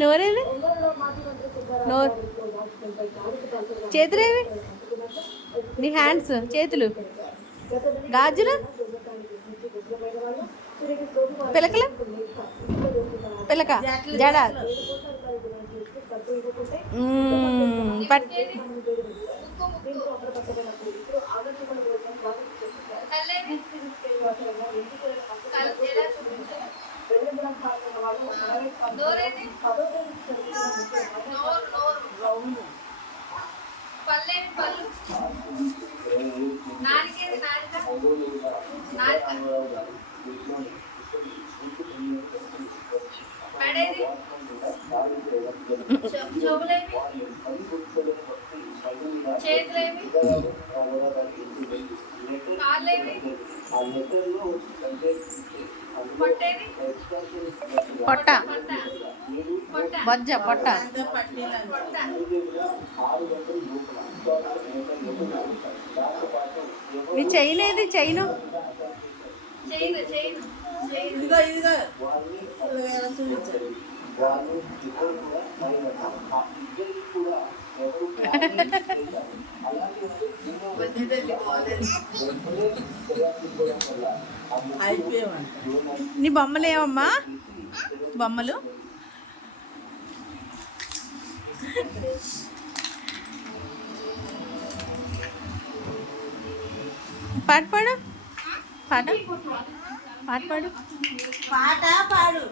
నోరేది? నోరు. చేతులేవి? నీ హ్యాండ్స్, చేతులు. గాజులు, పిలకలు, పిలక, జడ. పట్ పొట్ట, బొజ్జ, పొట్ట. నీ చైన్ ఏది? చైను నీ బొమ్మలు ఏమమ్మా? బొమ్మలు పాట పాడు. పాట పాడు. పాట పాడు.